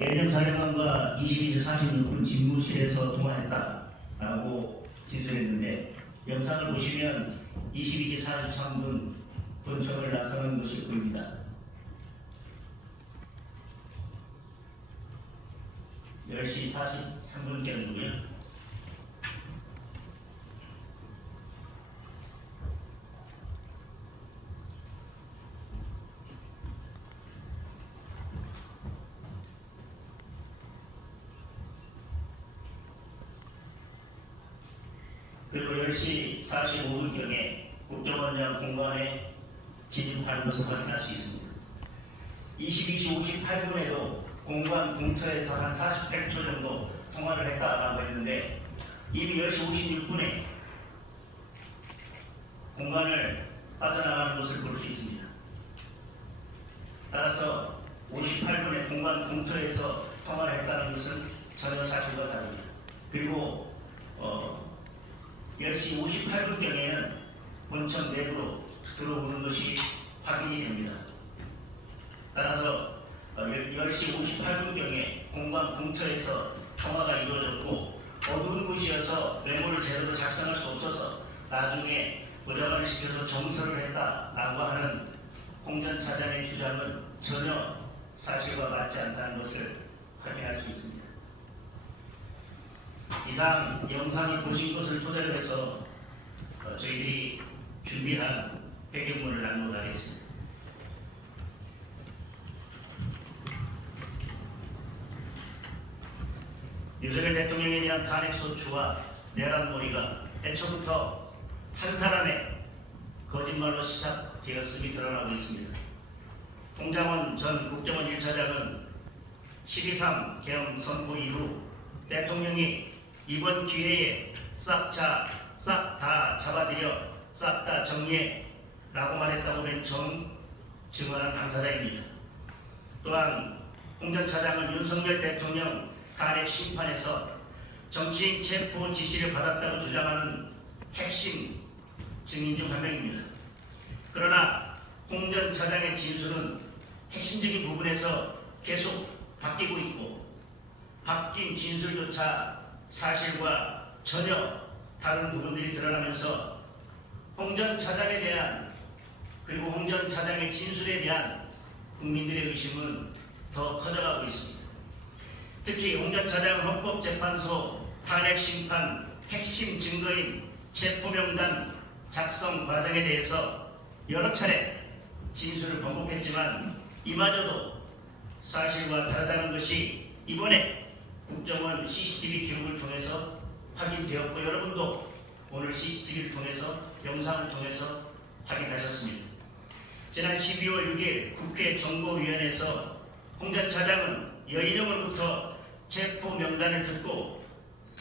예명 사령관과 22시 46분 집무실에서 통화했다라고 진술했는데 영상을 보시면 22시 43분 본청을 나서는 것이 보입니다. 10시 43분경이고요. 그리고 10시 45분경에 국정원장 공관에 진입하는 것을 확인할 수 있습니다. 22시 58분에도 공관 공터에서 한 48초 정도 통화를 했다라고 했는데 이미 10시 56분에 공관을 빠져나가는 것을 볼 수 있습니다. 따라서 58분에 공관 공터에서 통화를 했다는 것은 전혀 사실과 다릅니다. 그리고 10시 58분경에는 본청 내부로 들어오는 것이 확인이 됩니다. 따라서 10시 58분경에 공관 공터에서 통화가 이루어졌고 어두운 곳이어서 메모를 제대로 작성할 수 없어서 나중에 보좌관을 시켜서 정서를 했다라고 하는 홍 전 차장의 주장은 전혀 사실과 맞지 않다는 것을 확인할 수 있습니다. 이상 영상을 보신 것을 토대로 해서 저희들이 준비한 배경문을 나누도록 하겠습니다. 윤석열 대통령에 대한 탄핵소추와 내란몰이가 애초부터 한 사람의 거짓말로 시작되었음이 드러나고 있습니다. 홍장원 전 국정원 1차장은 12.3 계엄 선고 이후 대통령이 이번 기회에 싹 다 잡아들여 싹 다 정리해 라고 말했다고 맨 처음 증언한 당사자입니다. 또한 홍 전 차장은 윤석열 대통령 탄핵 심판에서 정치인 체포 지시를 받았다고 주장하는 핵심 증인 중 한 명입니다. 그러나 홍 전 차장의 진술은 핵심적인 부분에서 계속 바뀌고 있고 바뀐 진술조차 사실과 전혀 다른 부분들이 드러나면서 홍 전 차장에 대한 그리고 홍 전 차장의 진술에 대한 국민들의 의심은 더 커져가고 있습니다. 특히 홍 전 차장은 헌법재판소 탄핵심판 핵심 증거인 체포명단 작성 과정에 대해서 여러 차례 진술을 반복했지만 이마저도 사실과 다르다는 것이 이번에 국정원 CCTV 기록을 통해서 확인되었고 여러분도 오늘 CCTV를 통해서 영상을 통해서 확인하셨습니다. 지난 12월 6일 국회 정보위원회에서 홍 전 차장은 여인영으로부터 체포 명단을 듣고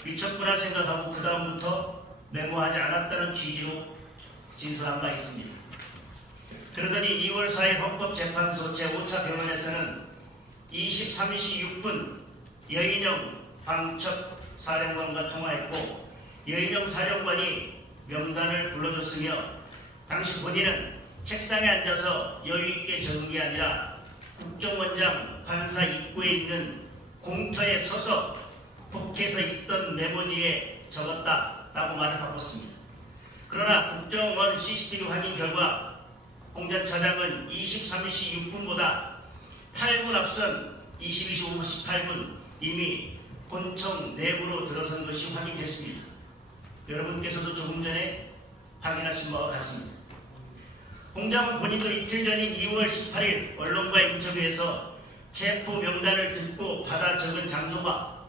미쳤구나 생각하고 그 다음부터 메모하지 않았다는 취지로 진술한 바 있습니다. 그러더니 2월 4일 헌법재판소 제5차 변론에서는 23시 6분 여인영 방첩 사령관과 통화했고 여인영 사령관이 명단을 불러줬으며 당시 본인은 책상에 앉아서 여유있게 적은 게 아니라 국정원장 관사 입구에 있는 공터에 서서 국회에서 있던 메모지에 적었다라고 말을 바꿨습니다. 그러나 국정원 CCTV 확인 결과 홍 전 차장은 23시 6분보다 8분 앞선 22시 58분 이미 본청 내부로 들어선 것이 확인됐습니다. 여러분께서도 조금 전에 확인하신 바와 같습니다. 홍 장은 본인도 이틀 전인 2월 18일 언론과의 인터뷰에서 체포 명단을 듣고 받아 적은 장소가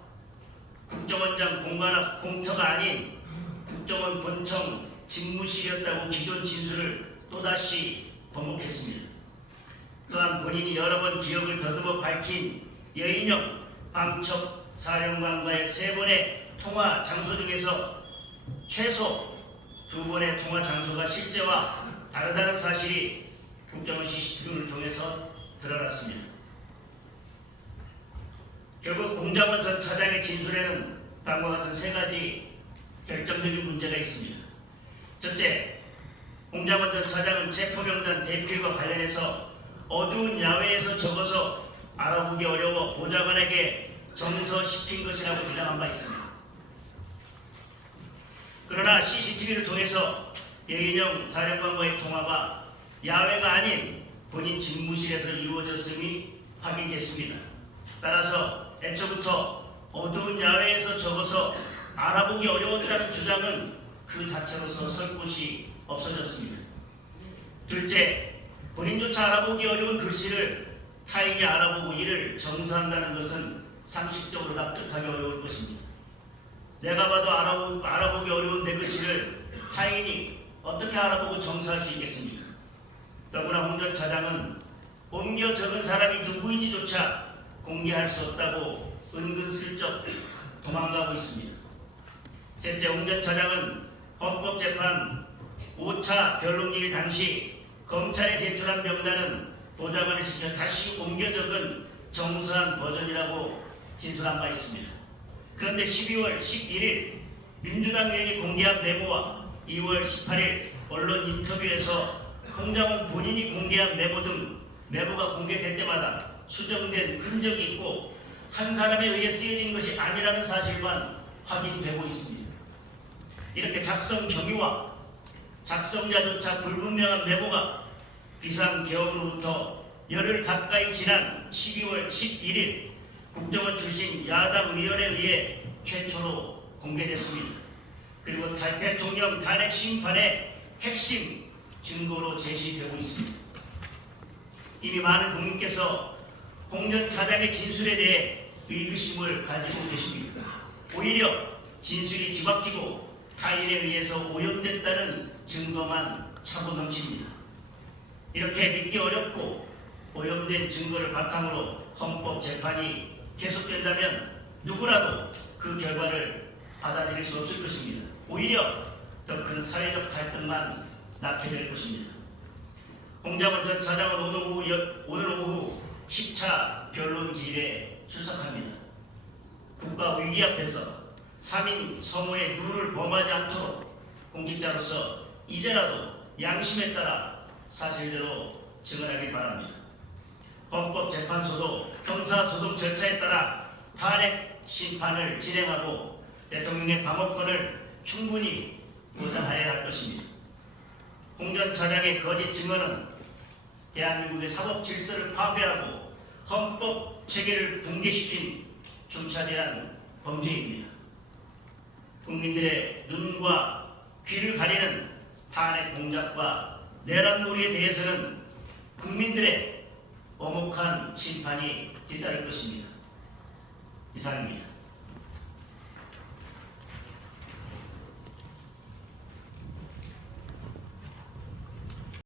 국정원장 공관 앞 공터가 아닌 국정원 본청 집무실이었다고 기존 진술을 또다시 번복했습니다. 또한 본인이 여러 번 기억을 더듬어 밝힌 여인영 방첩 사령관과의 3번의 통화 장소 중에서 최소 2번의 통화 장소가 실제와 다르다는 사실이 국정원 CCTV를 통해서 드러났습니다. 결국 홍장원 전 차장의 진술에는 다음과 같은 3가지 결정적인 문제가 있습니다. 첫째, 홍장원 전 차장은 체포명단 대필과 관련해서 어두운 야외에서 적어서 알아보기 어려워 보좌관에게 정서시킨 것이라고 주장한 바 있습니다. 그러나 CCTV를 통해서 예인영 사령관과의 통화가 야외가 아닌 본인 집무실에서 이루어졌음이 확인됐습니다. 따라서 애초부터 어두운 야외에서 적어서 알아보기 어려웠다는 주장은 그 자체로서 설 곳이 없어졌습니다. 둘째, 본인조차 알아보기 어려운 글씨를 타인이 알아보고 이를 정서한다는 것은 상식적으로 납득하기 어려울 것입니다. 내가 봐도 알아보기 어려운 내 글씨를 타인이 어떻게 알아보고 정서할 수 있겠습니까? 더구나 홍 전 차장은 옮겨 적은 사람이 누구인지조차 공개할 수 없다고 은근슬쩍 도망가고 있습니다. 셋째, 홍 전 차장은 헌법재판 5차 변론기일 당시 검찰에 제출한 명단은 보좌관을 시켜 다시 옮겨 적은 정서한 버전이라고 진술한 바 있습니다. 그런데 12월 11일 민주당 의원이 공개한 메모와 2월 18일 언론 인터뷰에서 홍장원 본인이 공개한 메모 등 메모가 공개될 때마다 수정된 흔적이 있고 한 사람에 의해 쓰여진 것이 아니라는 사실만 확인되고 있습니다. 이렇게 작성 경위와 작성자조차 불분명한 메모가 비상계엄으로부터 열흘 가까이 지난 12월 11일 국정원 출신 야당 의원에 의해 최초로 공개됐습니다. 그리고 대통령 탄핵 심판의 핵심 증거로 제시되고 있습니다. 이미 많은 국민께서 홍 전 차장의 진술에 대해 의구심을 가지고 계십니다. 오히려 진술이 뒤바뀌고 타인에 의해서 오염됐다는 증거만 차고 넘칩니다. 이렇게 믿기 어렵고 오염된 증거를 바탕으로 헌법재판이 계속된다면 누구라도 그 결과를 받아들일 수 없을 것입니다. 오히려 더 큰 사회적 갈등만 낳게 될 것입니다. 홍장원 전 차장은 오늘 오후 10차 변론기일에 출석합니다. 국가 위기 앞에서 3인 성호의 룰을 범하지 않도록 공직자로서 이제라도 양심에 따라 사실대로 증언하길 바랍니다. 헌법재판소도 형사소송 절차에 따라 탄핵 심판을 진행하고 대통령의 방어권을 충분히 보장하여야 할 것입니다. 홍 전 차장의 거짓 증언은 대한민국의 사법 질서를 파괴하고 헌법 체계를 붕괴시킨 중차대한 범죄입니다. 국민들의 눈과 귀를 가리는 탄핵 공작과 내란몰이에 대해서는 국민들의 엄혹한 심판이 뒤따를 것입니다. 이상입니다.